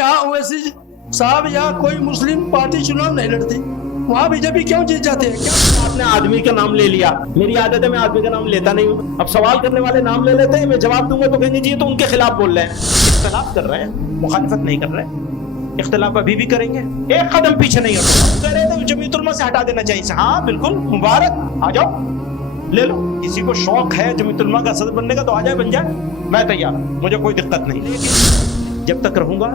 जहाँ ओवैसी साहब या कोई मुस्लिम पार्टी चुनाव नहीं लड़ती, वहाँ बीजेपी क्यों जीत जाते हैं? क्या आपने आदमी का नाम ले लिया, मेरी आदत है मैं आदमी का नाम लेता नहीं हूँ। अब सवाल करने वाले नाम ले लेते हैं, मैं जवाब दूंगा तो कहेंगे जी ये तो उनके खिलाफ बोल रहे हैं। इख्तलाफ कर रहे हैं, मुखालिफत नहीं कर रहे हैं। इख्तलाफ अभी भी करेंगे, एक कदम पीछे नहीं हटो। कह रहे थे जमीयतुल उलमा से हटा देना चाहिए। हाँ बिल्कुल, मुबारक, आ जाओ ले लो। किसी को शौक है जमीयतुल उलमा का सदर बनने का तो आ जाए, बन जाए, मैं तैयार हूँ, मुझे कोई दिक्कत नहीं। लेकिन जब तक रहूंगा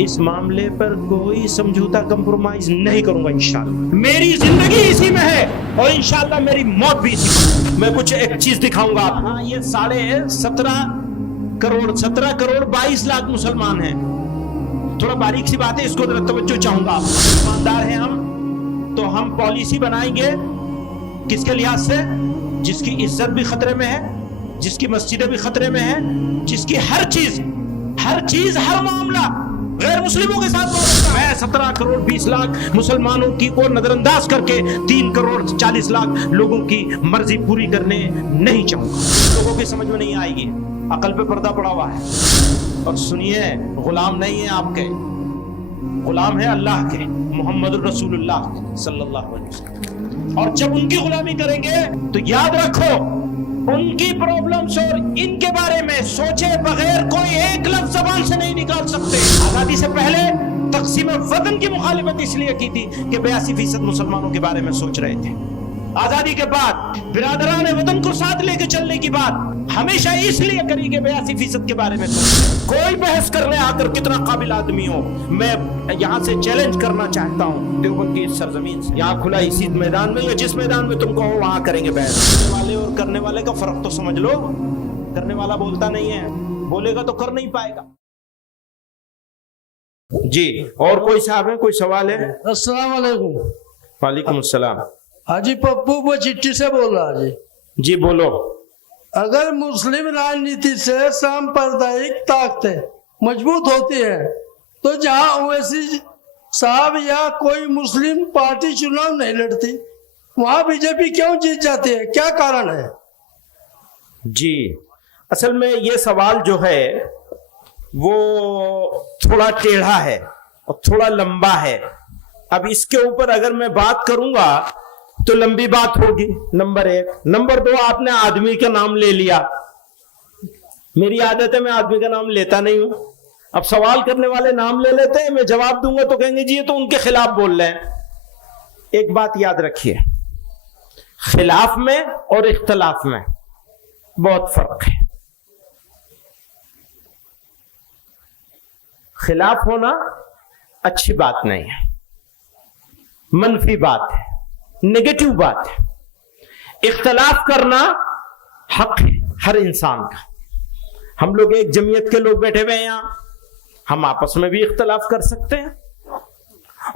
इस मामले पर कोई समझौता कंप्रोमाइज नहीं करूंगा इंशाल्लाह। मेरी जिंदगी इसी में है और इंशाल्लाह मेरी मौत भी इसी में। मैं कुछ एक चीज दिखाऊंगा। हाँ, ये 17 करोड़ 22 लाख मुसलमान हैं। थोड़ा बारीक सी बात है, इसको तवज्जो चाहूंगा। ईमानदार हैं हम तो हम पॉलिसी बनाएंगे किसके लिहाज से? जिसकी इज्जत भी खतरे में है, जिसकी मस्जिदें भी खतरे में है, जिसकी हर चीज हर मामला गैर मुस्लिमों के साथ होता है। 17 करोड़ 20 लाख मुसलमानों की को नजरअंदाज करके 3 करोड़ 40 लाख लोगों की मर्जी पूरी करने नहीं चाहूंगा। लोगों की समझ में नहीं आएगी, अकल पे पर्दा पड़ा हुआ है। और सुनिए, गुलाम नहीं है आपके, गुलाम है अल्लाह के, मोहम्मद रसूलुल्लाह सल्लल्लाहु अलैहि वसल्लम। और जब उनकी गुलामी करेंगे तो याद रखो, उनकी प्रॉब्लम्स और इनके बारे में सोचे बगैर कोई एक लफ्ज ज़बान से नहीं निकाल सकते। आजादी से पहले तक़सीम वतन की मुखालिफत इसलिए की थी कि 82% मुसलमानों के बारे में सोच रहे थे। आजादी के बाद बिरादरान वतन को साथ लेके चलने की बात हमेशा इसलिए करी कि 82% के बारे में कोई बहस कर ले आकर कितना काबिल आदमी हो। मैं यहाँ से चैलेंज करना चाहता हूँ देवबंद की इस सरजमीन से। यहाँ खुला इसी मैदान में या जिस मैदान में तुम कहो वहाँ करेंगे बहस। करने वाले और करने वाले का फर्क तो समझ लो। करने वाला बोलता नहीं है, बोलेगा तो कर नहीं पाएगा। जी, और कोई साहब है, कोई सवाल है? अस्सलाम वालेकुम। वालेकुम अस्सलाम। हाजी पप्पू वो चिट्ठी से बोल रहा जी। जी बोलो। अगर मुस्लिम राजनीति से सांप्रदायिक ताकतें मजबूत होती है तो जहाँ ओवैसी साहब या कोई मुस्लिम पार्टी चुनाव नहीं लड़ती, वहाँ बीजेपी क्यों जीत जाती है? क्या कारण है? जी, असल में ये सवाल जो है वो थोड़ा टेढ़ा है और थोड़ा लंबा है। अब इसके ऊपर अगर मैं बात करूंगा तो लंबी बात होगी, नंबर 1। नंबर 2, आपने आदमी का नाम ले लिया, मेरी आदत है मैं आदमी का नाम लेता नहीं हूं। अब सवाल करने वाले नाम ले लेते हैं, मैं जवाब दूंगा तो कहेंगे जी ये तो उनके खिलाफ बोल रहे हैं। एक बात याद रखिए, खिलाफ में और इख्तलाफ में बहुत फर्क है। खिलाफ होना अच्छी बात नहीं है, मनफी बात है, नेगेटिव बात है। इख्तलाफ करना हक है हर इंसान का। हम लोग एक जमीयत के लोग बैठे हुए हैं यहाँ, हम आपस में भी इख्तलाफ कर सकते हैं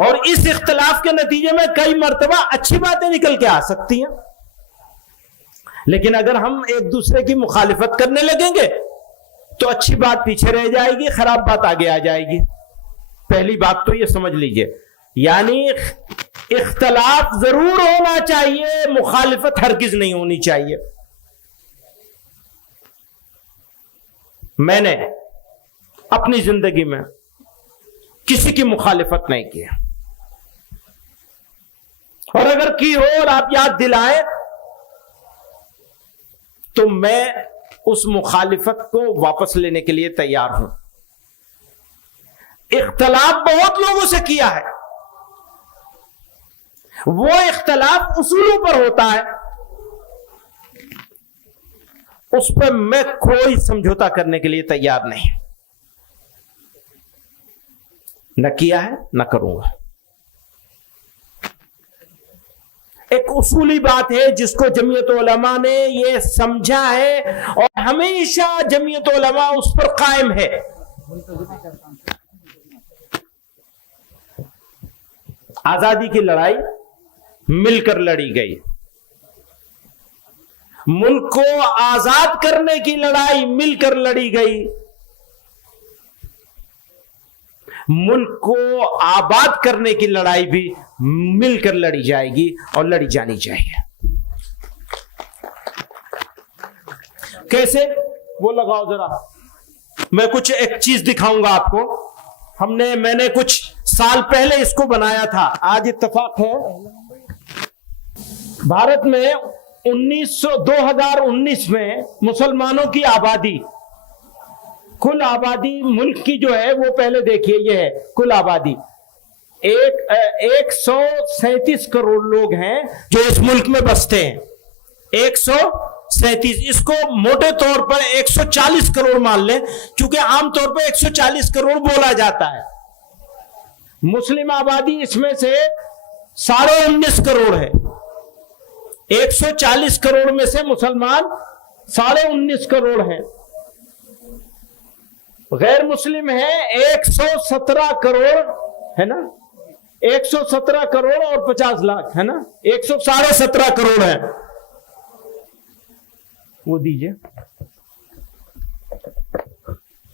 और इस इख्तलाफ के नतीजे में कई मर्तबा अच्छी बातें निकल के आ सकती हैं। लेकिन अगर हम एक दूसरे की मुखालिफत करने लगेंगे तो अच्छी बात पीछे रह जाएगी, खराब बात आगे आ जाएगी। पहली बात तो ये समझ लीजिए, यानी इख्तलाफ जरूर होना चाहिए, मुखालिफत हरगिज नहीं होनी चाहिए। मैंने अपनी जिंदगी में किसी की मुखालिफत नहीं की, और अगर की हो और आप याद दिलाएं तो मैं उस मुखालिफत को वापस लेने के लिए तैयार हूं। इख्तलाफ बहुत लोगों से किया है, वो इख्तलाफ उसूलों पर होता है, उस पर मैं कोई समझौता करने के लिए तैयार नहीं, न किया है न करूंगा। एक उसूली बात है जिसको जमीयत उलमा ने ये समझा है और हमेशा जमीयत उलमा उस पर कायम है। आजादी की लड़ाई मिलकर लड़ी गई, मुल्क को आजाद करने की लड़ाई मिलकर लड़ी गई, मुल्क को आबाद करने की लड़ाई भी मिलकर लड़ी जाएगी और लड़ी जानी चाहिए। कैसे? वो लगाओ जरा, मैं कुछ एक चीज दिखाऊंगा आपको। میں نے کچھ سال پہلے اس کو بنایا تھا. آج اتفاق ہے بھارت میں 2019 میں مسلمانوں کی آبادی، کل آبادی ملک کی جو ہے وہ پہلے دیکھیے، یہ ہے کل آبادی 137 کروڑ لوگ ہیں جو اس ملک میں بستے ہیں. 137، اس کو موٹے طور پر 140 کروڑ مان لیں کیونکہ عام طور پر 140 کروڑ بولا جاتا ہے. مسلم آبادی اس میں سے 19.5 کروڑ ہے. 140 کروڑ میں سے مسلمان 19.5 کروڑ ہیں. غیر مسلم ہیں 117 کروڑ ہے نا، 117 کروڑ اور 50 لاکھ ہے نا، 117.5 کروڑ ہے. وہ دیجئے.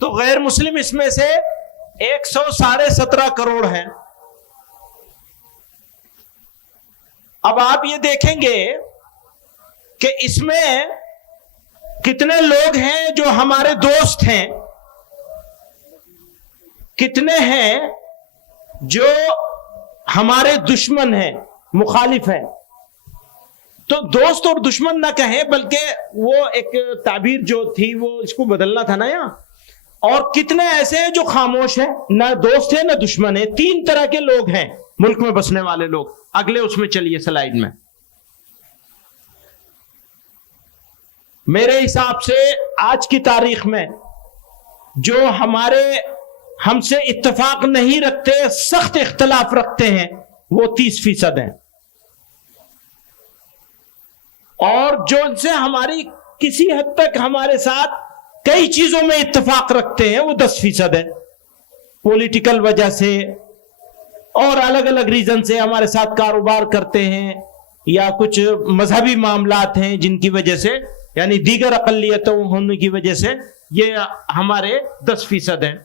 تو غیر مسلم اس میں سے 117.5 کروڑ ہیں. اب آپ یہ دیکھیں گے کہ اس میں کتنے لوگ ہیں جو ہمارے دوست ہیں، کتنے ہیں جو ہمارے دشمن ہیں، مخالف ہیں. تو دوست اور دشمن نہ کہیں بلکہ وہ ایک تعبیر جو تھی وہ اس کو بدلنا تھا نا یہاں. اور کتنے ایسے ہیں جو خاموش ہیں، نہ دوست ہیں نہ دشمن ہیں. 3 طرح کے لوگ ہیں ملک میں بسنے والے لوگ. اگلے اس میں چلیے سلائیڈ میں. میرے حساب سے آج کی تاریخ میں جو ہم سے اتفاق نہیں رکھتے، سخت اختلاف رکھتے ہیں، وہ 30% ہیں. اور جو ان سے ہماری کسی حد تک ہمارے ساتھ کئی چیزوں میں اتفاق رکھتے ہیں، وہ 10% ہیں. پولیٹیکل وجہ سے اور الگ الگ ریزن سے ہمارے ساتھ کاروبار کرتے ہیں، یا کچھ مذہبی معاملات ہیں جن کی وجہ سے، یعنی دیگر اقلیتوں ہونے کی وجہ سے یہ ہمارے 10% ہیں.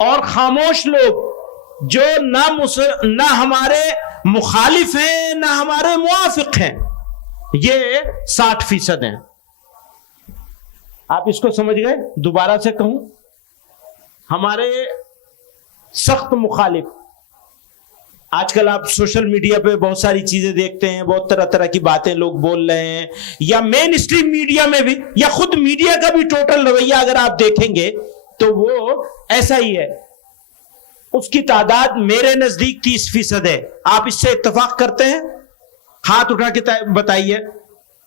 اور خاموش لوگ جو نہ ہمارے مخالف ہیں نہ ہمارے موافق ہیں، یہ 60% ہیں. آپ اس کو سمجھ گئے؟ دوبارہ سے کہوں، ہمارے سخت مخالف. آج کل آپ سوشل میڈیا پہ بہت ساری چیزیں دیکھتے ہیں، بہت طرح طرح کی باتیں لوگ بول رہے ہیں، یا مین اسٹریم میڈیا میں بھی، یا خود میڈیا کا بھی ٹوٹل رویہ اگر آپ دیکھیں گے تو وہ ایسا ہی ہے. اس کی تعداد میرے نزدیک 30% ہے. آپ اس سے اتفاق کرتے ہیں؟ ہاتھ اٹھا کے بتائیے.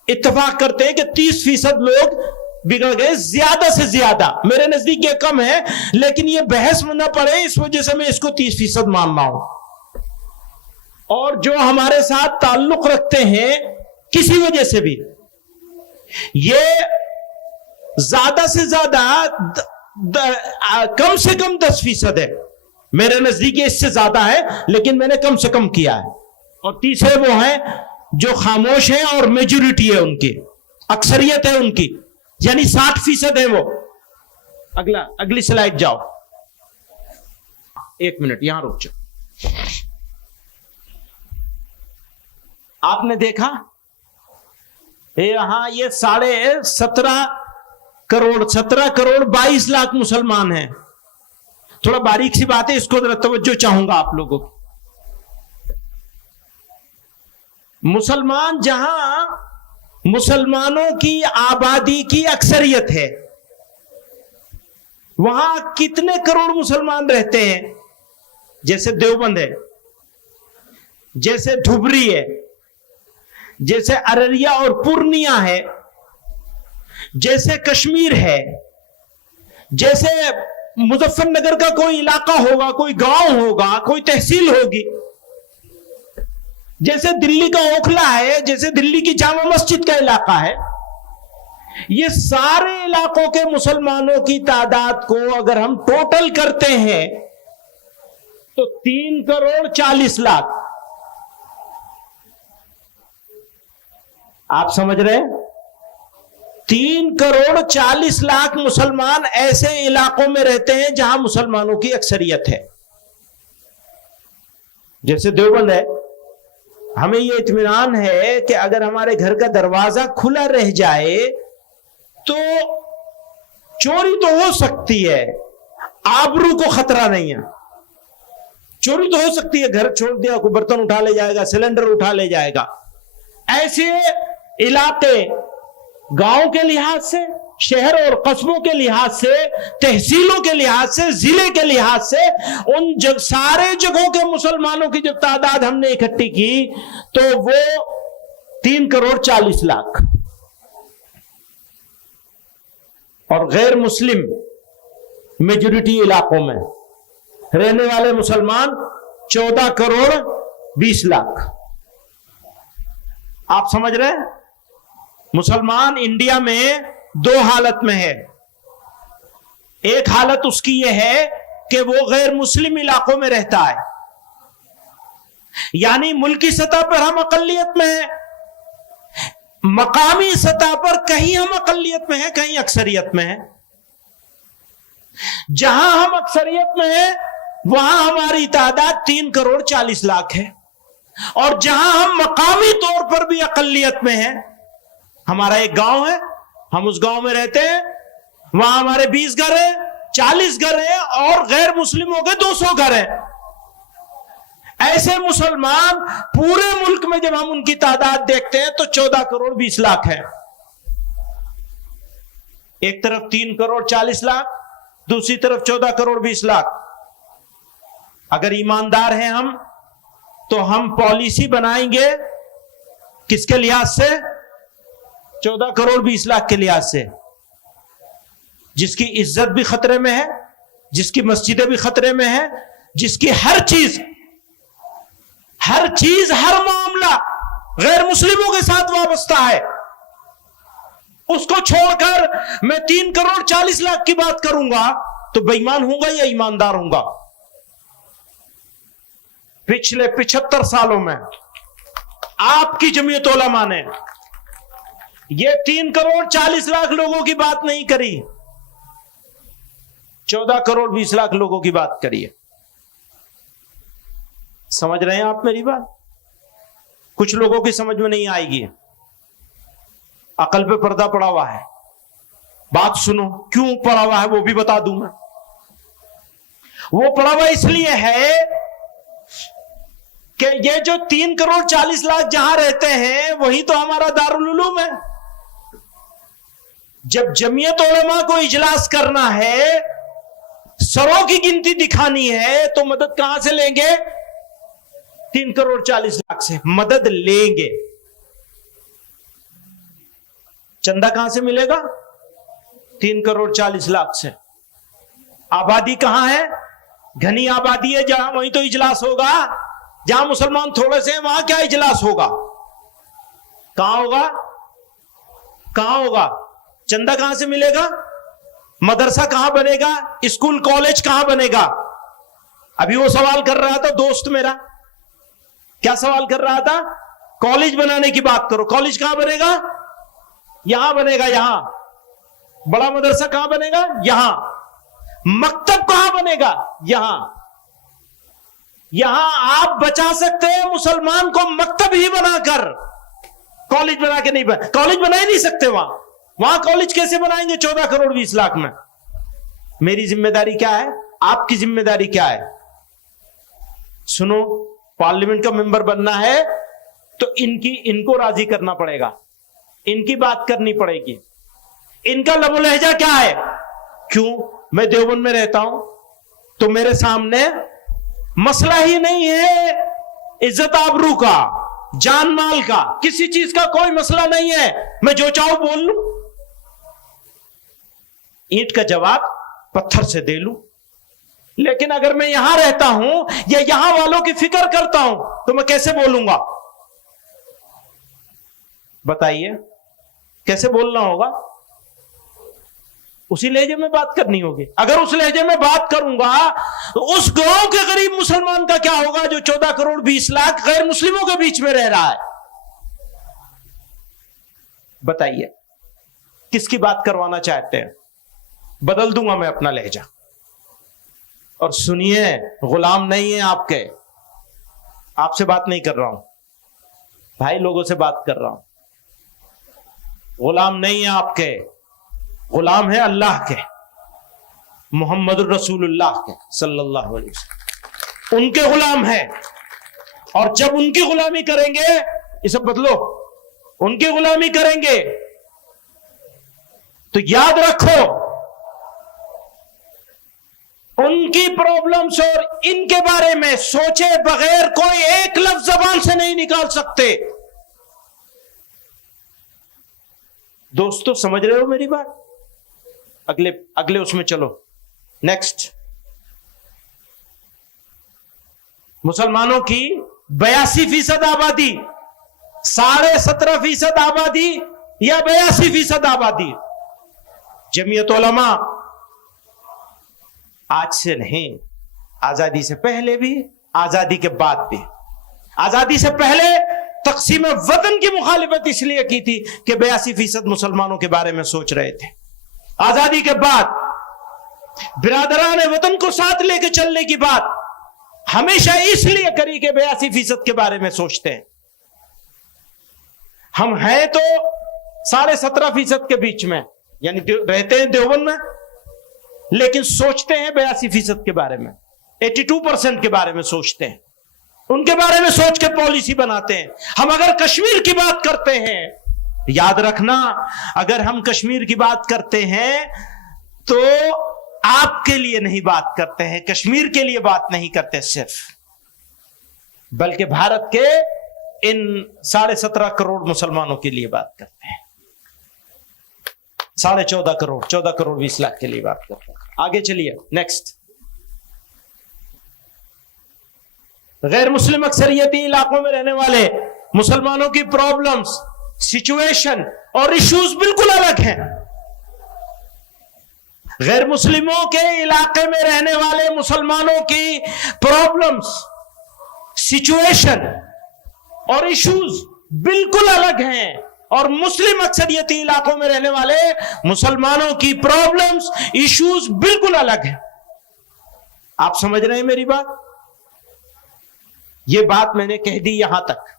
اتفاق کرتے ہیں کہ 30% لوگ بگڑ گئے. زیادہ سے زیادہ میرے نزدیک یہ کم ہے، لیکن یہ بحث میں نہ پڑے اس وجہ سے میں اس کو 30% مان رہا ہوں. اور جو ہمارے ساتھ تعلق رکھتے ہیں کسی وجہ سے بھی، یہ زیادہ سے زیادہ کم سے کم 10% ہے. میرے نزدیک اس سے زیادہ ہے لیکن میں نے کم سے کم کیا ہے. اور تیسرے وہ ہیں جو خاموش ہیں اور میجورٹی ہے ان کی، اکثریت ہے ان کی، یعنی 60% ہے وہ. اگلی سلائیڈ جاؤ. 1 منٹ یہاں رک جاؤ. آپ نے دیکھا یہاں یہ 17.5 کروڑ 17 کروڑ 22 لاکھ مسلمان ہیں. تھوڑا باریک سی بات ہے، اس کو ذرا توجہ چاہوں گا آپ لوگوں کی. مسلمان جہاں مسلمانوں کی آبادی کی اکثریت ہے، وہاں کتنے کروڑ مسلمان رہتے ہیں؟ جیسے دیوبند ہے، جیسے دھبری ہے، جیسے ارریا اور پورنیا ہے، جیسے کشمیر ہے، جیسے مظفر نگر کا کوئی علاقہ ہوگا، کوئی گاؤں ہوگا، کوئی تحصیل ہوگی، جیسے دلی کا اوکھلا ہے، جیسے دلی کی جامع مسجد کا علاقہ ہے. یہ سارے علاقوں کے مسلمانوں کی تعداد کو اگر ہم ٹوٹل کرتے ہیں تو 3 کروڑ 40 لاکھ. آپ سمجھ رہے ہیں؟ 3 کروڑ 40 لاکھ مسلمان ایسے علاقوں میں رہتے ہیں جہاں مسلمانوں کی اکثریت ہے. جیسے دیوبند ہے، ہمیں یہ اطمینان ہے کہ اگر ہمارے گھر کا دروازہ کھلا رہ جائے تو چوری تو ہو سکتی ہے، آبرو کو خطرہ نہیں ہے. चोरी तो हो सकती है, घर छोड़ दिया, कोई बर्तन उठा ले जाएगा, सिलेंडर उठा ले जाएगा। ऐसे इलाके गांव के लिहाज से, शहर और कस्बों के लिहाज से, तहसीलों के लिहाज से, जिले के लिहाज से, उन सारे जगहों के मुसलमानों की जब तादाद हमने इकट्ठी की तो वो 3 करोड़ 40 लाख, और गैर मुस्लिम मेजॉरिटी इलाकों में रहने वाले मुसलमान 14 करोड़ 20 लाख। आप समझ रहे हैं? मुसलमान इंडिया में 2 हालत में है। एक हालत उसकी यह है कि वो गैर मुस्लिम इलाकों में रहता है, यानी मुल्की सतह पर हम अकलियत में हैं, मकामी सतह पर कहीं हम अकलियत में हैं, कहीं अक्सरियत में हैं। जहां हम अक्सरियत में हैं वहां हमारी तादाद 3 करोड़ 40 लाख है, और जहां हम मकामी तौर पर भी अकलियत में हैं, हमारा एक गांव है, हम उस गांव में रहते हैं, वहां हमारे 20 घर हैं, 40 घर हैं, और गैर मुस्लिमों के 200 घर हैं। ऐसे मुसलमान पूरे मुल्क में जब हम उनकी तादाद देखते हैं तो 14 करोड़ 20 लाख है। एक तरफ 3 करोड़ 40 लाख, दूसरी तरफ 14 करोड़ 20 लाख। अगर ईमानदार हैं हम तो हम पॉलिसी बनाएंगे किसके लिहाज से? 14 करोड़ 20 लाख के लिहाज से, जिसकी इज्जत भी खतरे में है, जिसकी मस्जिदें भी खतरे में है, जिसकी हर चीज हर मामला गैर मुस्लिमों के साथ वाबस्ता है। उसको छोड़कर मैं 3 करोड़ 40 लाख की बात करूंगा तो बेईमान होगा या ईमानदार होगा? पिछले 75 सालों में आपकी जमीयत उलमा ने ये 3 करोड़ 40 लाख लोगों की बात नहीं करी, 14 करोड़ 20 लाख लोगों की बात करी है। समझ रहे हैं आप मेरी बात? कुछ लोगों की समझ में नहीं आएगी, अकल पे पर्दा पड़ा हुआ है। बात सुनो, क्यों पड़ा हुआ है वो भी बता दूं मैं। वो पड़ा हुआ इसलिए है कि ये जो 3 करोड़ 40 लाख जहां रहते हैं वही तो हमारा दारुल उलूम है। जब जमीयत उलमा को इजलास करना है, सरों की गिनती दिखानी है, तो मदद कहां से लेंगे? 3 करोड़ 40 लाख से मदद लेंगे। चंदा कहां से मिलेगा? 3 करोड़ 40 लाख से। आबादी कहां है? घनी आबादी है, जहां वहीं तो इजलास होगा। जहां मुसलमान थोड़े से हैं वहां क्या इजलास होगा? कहां होगा? कहां होगा? चंदा कहां से मिलेगा? मदरसा कहां बनेगा? स्कूल कॉलेज कहां बनेगा? अभी वो सवाल कर रहा था दोस्त मेरा, क्या सवाल कर रहा था? कॉलेज बनाने की बात करो। कॉलेज कहां बनेगा? यहां बनेगा, यहां। बड़ा मदरसा कहां बनेगा? यहां। मकतब कहां बनेगा? यहां। यहां आप बचा सकते हैं मुसलमान को मकतब ही बनाकर, कॉलेज बना के नहीं कॉलेज बना ही नहीं सकते। वहां कॉलेज कैसे बनाएंगे 14 करोड़ 20 लाख में? मेरी जिम्मेदारी क्या है? आपकी जिम्मेदारी क्या है? सुनो, पार्लियामेंट का मेंबर बनना है तो इनको राजी करना पड़ेगा, इनकी बात करनी पड़ेगी। इनका लबो लहजा क्या है? क्यों? मैं देवबंद में रहता हूं तो मेरे सामने मसला ही नहीं है इज्जत आबरू का, जान माल का, किसी चीज का कोई मसला नहीं है। मैं जो चाहूं बोल लूं, ईंट का जवाब पत्थर से दे लूं। लेकिन अगर मैं यहां रहता हूं या यहां वालों की फिक्र करता हूं तो मैं कैसे बोलूंगा? बताइए, कैसे बोलना होगा? उसी लहजे में बात करनी होगी। अगर उस लहजे में बात करूंगा तो उस गांव के गरीब मुसलमान का क्या होगा जो 14 करोड़ 20 लाख गैर मुस्लिमों के बीच में रह रहा है? बताइए, किसकी बात करवाना चाहते हैं? बदल दूंगा मैं अपना लहजा। और सुनिए, गुलाम नहीं है आपके, आपसे बात नहीं कर रहा हूं, भाई लोगों से बात कर रहा हूं। गुलाम नहीं है आपके, गुलाम है अल्लाह के, मोहम्मद रसूलुल्लाह के सल्लल्लाहु अलैहि वसल्लम। ان کے غلام ہیں، اور جب ان کی غلامی کریں گے، یہ سب بدلو، ان کی غلامی کریں گے تو یاد رکھو ان کی پرابلمز اور ان کے بارے میں سوچے بغیر کوئی ایک لفظ زبان سے نہیں نکال سکتے۔ دوستو سمجھ رہے ہو میری بات؟ اگلے اس میں چلو۔ نیکسٹ، مسلمانوں کی 82% آبادی، 17.5% آبادی یا 82% آبادی، جمعیت علماء آج سے نہیں، آزادی سے پہلے بھی، آزادی کے بعد بھی۔ آزادی سے پہلے تقسیم وطن کی مخالفت اس لیے کی تھی کہ 82% مسلمانوں کے بارے میں سوچ رہے تھے۔ آزادی کے بعد برادران وطن کو ساتھ لے کے چلنے کی بات ہمیشہ اس لیے کری کہ 82% کے بارے میں سوچتے ہیں۔ ہم ہیں تو 17.5% کے بیچ میں، یعنی رہتے ہیں دیوبند میں، لیکن سوچتے ہیں 82% کے بارے میں، 82% کے بارے میں سوچتے ہیں، ان کے بارے میں سوچ کے پالیسی بناتے ہیں۔ ہم اگر کشمیر کی بات کرتے ہیں، یاد رکھنا اگر ہم کشمیر کی بات کرتے ہیں تو آپ کے لیے نہیں بات کرتے ہیں، کشمیر کے لیے بات نہیں کرتے صرف، بلکہ بھارت کے ان 17.5 کروڑ مسلمانوں کے لیے بات کرتے ہیں، 14.5 کروڑ، 14 کروڑ 20 لاکھ کے لیے بات کرتے ہیں۔ آگے چلیے، نیکسٹ۔ غیر مسلم اکثریتی علاقوں میں رہنے والے مسلمانوں کی پرابلمز، سچویشن اور ایشوز بالکل الگ ہیں۔ غیر مسلموں کے علاقے میں رہنے والے مسلمانوں کی پرابلمز، سچویشن اور ایشوز بالکل الگ ہیں، اور مسلم اکثریتی علاقوں میں رہنے والے مسلمانوں کی پرابلمز، ایشوز بالکل الگ ہیں۔ آپ سمجھ رہے ہیں میری بات؟ یہ بات میں نے کہہ دی یہاں تک۔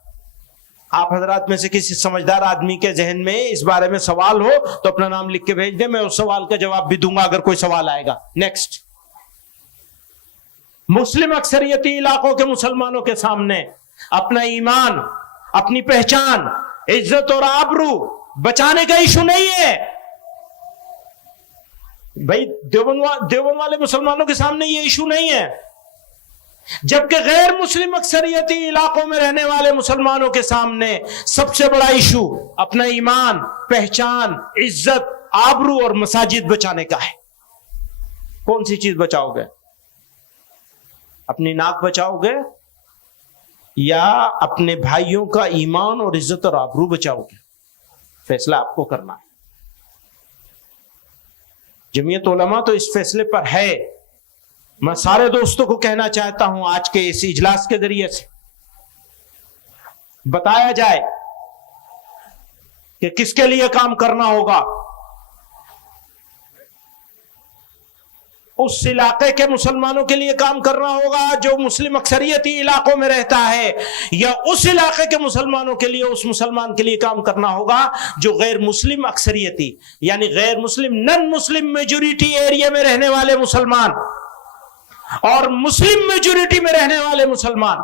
آپ حضرات میں سے کسی سمجھدار آدمی کے ذہن میں اس بارے میں سوال ہو تو اپنا نام لکھ کے بھیج دیں، میں اس سوال کا جواب بھی دوں گا اگر کوئی سوال آئے گا۔ نیکسٹ، مسلم اکثریتی علاقوں کے مسلمانوں کے سامنے اپنا ایمان، اپنی پہچان، عزت اور آبرو بچانے کا ایشو نہیں ہے۔ بھائی دیوبند والے مسلمانوں کے سامنے یہ ایشو نہیں ہے، جبکہ غیر مسلم اکثریتی علاقوں میں رہنے والے مسلمانوں کے سامنے سب سے بڑا ایشو اپنا ایمان، پہچان، عزت، آبرو اور مساجد بچانے کا ہے۔ کون سی چیز بچاؤ گے؟ اپنی ناک بچاؤ گے یا اپنے بھائیوں کا ایمان اور عزت اور آبرو بچاؤ گے؟ فیصلہ آپ کو کرنا ہے۔ جمعیت علماء تو اس فیصلے پر ہے۔ میں سارے دوستوں کو کہنا چاہتا ہوں آج کے اس اجلاس کے ذریعے سے بتایا جائے کہ کس کے لیے کام کرنا ہوگا۔ اس علاقے کے مسلمانوں کے لیے کام کرنا ہوگا جو مسلم اکثریتی علاقوں میں رہتا ہے، یا اس علاقے کے مسلمانوں کے لیے اس مسلمان کے لیے کام کرنا ہوگا جو غیر مسلم اکثریتی یعنی غیر مسلم نن مسلم میجورٹی ایریا میں رہنے والے مسلمان اور مسلم میجورٹی میں رہنے والے مسلمان،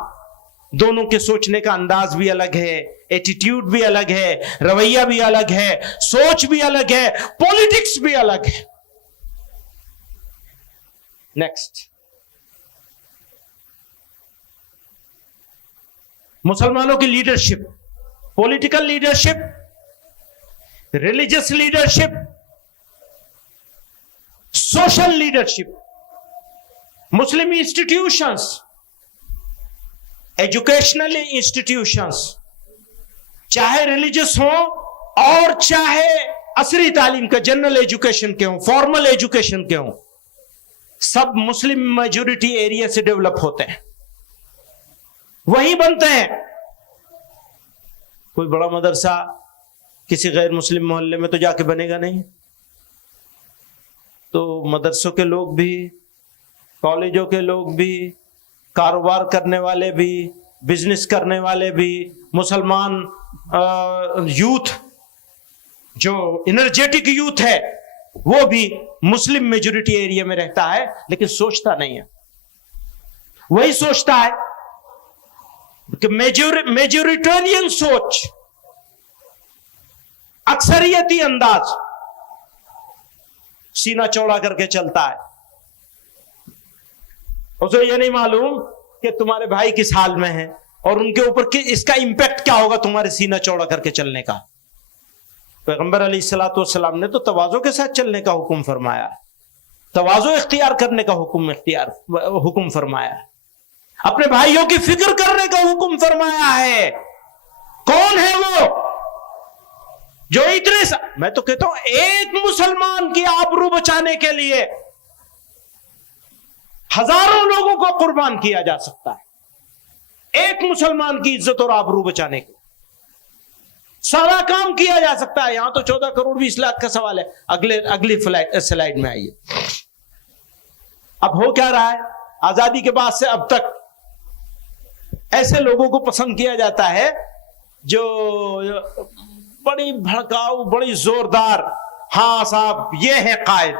دونوں کے سوچنے کا انداز بھی الگ ہے، ایٹیٹیوڈ بھی الگ ہے، رویہ بھی الگ ہے، سوچ بھی الگ ہے، پولیٹکس بھی الگ ہے۔ نیکسٹ، مسلمانوں کی leadership, political leadership, religious leadership, social leadership, مسلم انسٹیٹیوشنز، ایجوکیشنل انسٹیٹیوشنز، چاہے ریلیجس ہوں اور چاہے عصری تعلیم کا جنرل ایجوکیشن کے ہوں، فارمل ایجوکیشن کے ہوں، سب مسلم میجورٹی ایریا سے ڈیولپ ہوتے ہیں، وہی بنتے ہیں۔ کوئی بڑا مدرسہ کسی غیر مسلم محلے میں تو جا کے بنے گا نہیں، تو مدرسوں کے لوگ بھی، کالجوں کے لوگ بھی، کاروبار کرنے والے بھی، بزنس کرنے والے بھی، مسلمان یوتھ جو انرجیٹک یوتھ ہے وہ بھی مسلم میجورٹی ایریا میں رہتا ہے، لیکن سوچتا نہیں ہے۔ वही सोचता है कि मेजोरिटेरियन सोच, अक्सरियती अंदाज, सीना चौड़ा करके चलता है। उसे ये नहीं मालूम कि तुम्हारे भाई किस हाल में है और उनके ऊपर इसका इंपैक्ट क्या होगा तुम्हारे सीना चौड़ा करके चलने का। पैगंबर अलैहिस्सलातु वस्सलाम ने तो तवाज़ो के साथ चलने का हुक्म फरमाया है, तवाज़ो इख्तियार करने का हुक्म फरमाया है, अपने भाइयों की फिक्र करने का हुक्म फरमाया है। कौन है वो जो इतने मैं तो कहता हूं एक मुसलमान की आबरू बचाने के लिए हजारों लोगों को कुर्बान किया जा सकता है। एक मुसलमान की इज्जत और आबरू बचाने के सारा काम किया जा सकता है। यहां तो 14 करोड़ 20 लाख का सवाल है। अगली स्लाइड में आइए। अब हो क्या रहा है, आजादी के बाद से अब तक ऐसे लोगों को पसंद किया जाता है जो बड़ी भड़काऊ, बड़ी जोरदार, हाँ साहब ये है कायद।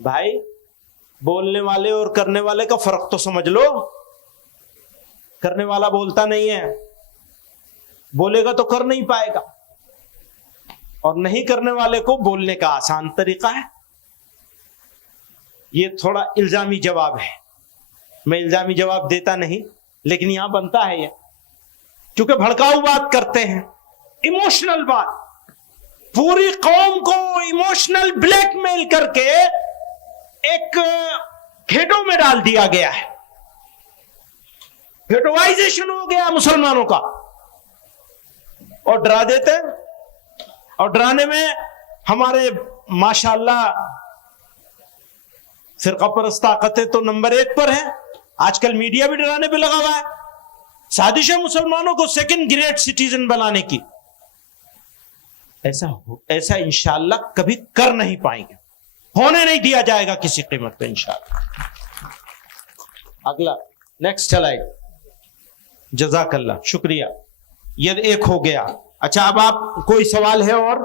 भाई बोलने वाले और करने वाले का फर्क तो समझ लो। करने वाला बोलता नहीं है, बोलेगा तो कर नहीं पाएगा, और नहीं करने वाले को बोलने का आसान तरीका है। ये थोड़ा इल्जामी जवाब है, मैं इल्जामी जवाब देता नहीं, लेकिन यहां बनता है ये, क्योंकि भड़काऊ बात करते हैं, इमोशनल बात, पूरी कौम को इमोशनल ब्लैकमेल करके एक घेटो में डाल दिया गया है। घेटोवाइजेशन हो गया मुसलमानों का, और डरा देते हैं। और डराने में हमारे माशाअल्लाह फिरका परस्त ताकतें तो नंबर 1 पर है। आजकल मीडिया भी डराने पे लगा हुआ है, साजिश है मुसलमानों को सेकंड ग्रेड सिटीजन बनाने की। ऐसा इंशाअल्लाह कभी कर नहीं पाएंगे, होने नहीं दिया जाएगा किसी कीमत पे इंशाअल्लाह। अगला नेक्स्ट स्लाइड। जज़ाकल्लाह, शुक्रिया। ये एक हो गया। अच्छा, अब आप कोई सवाल है और?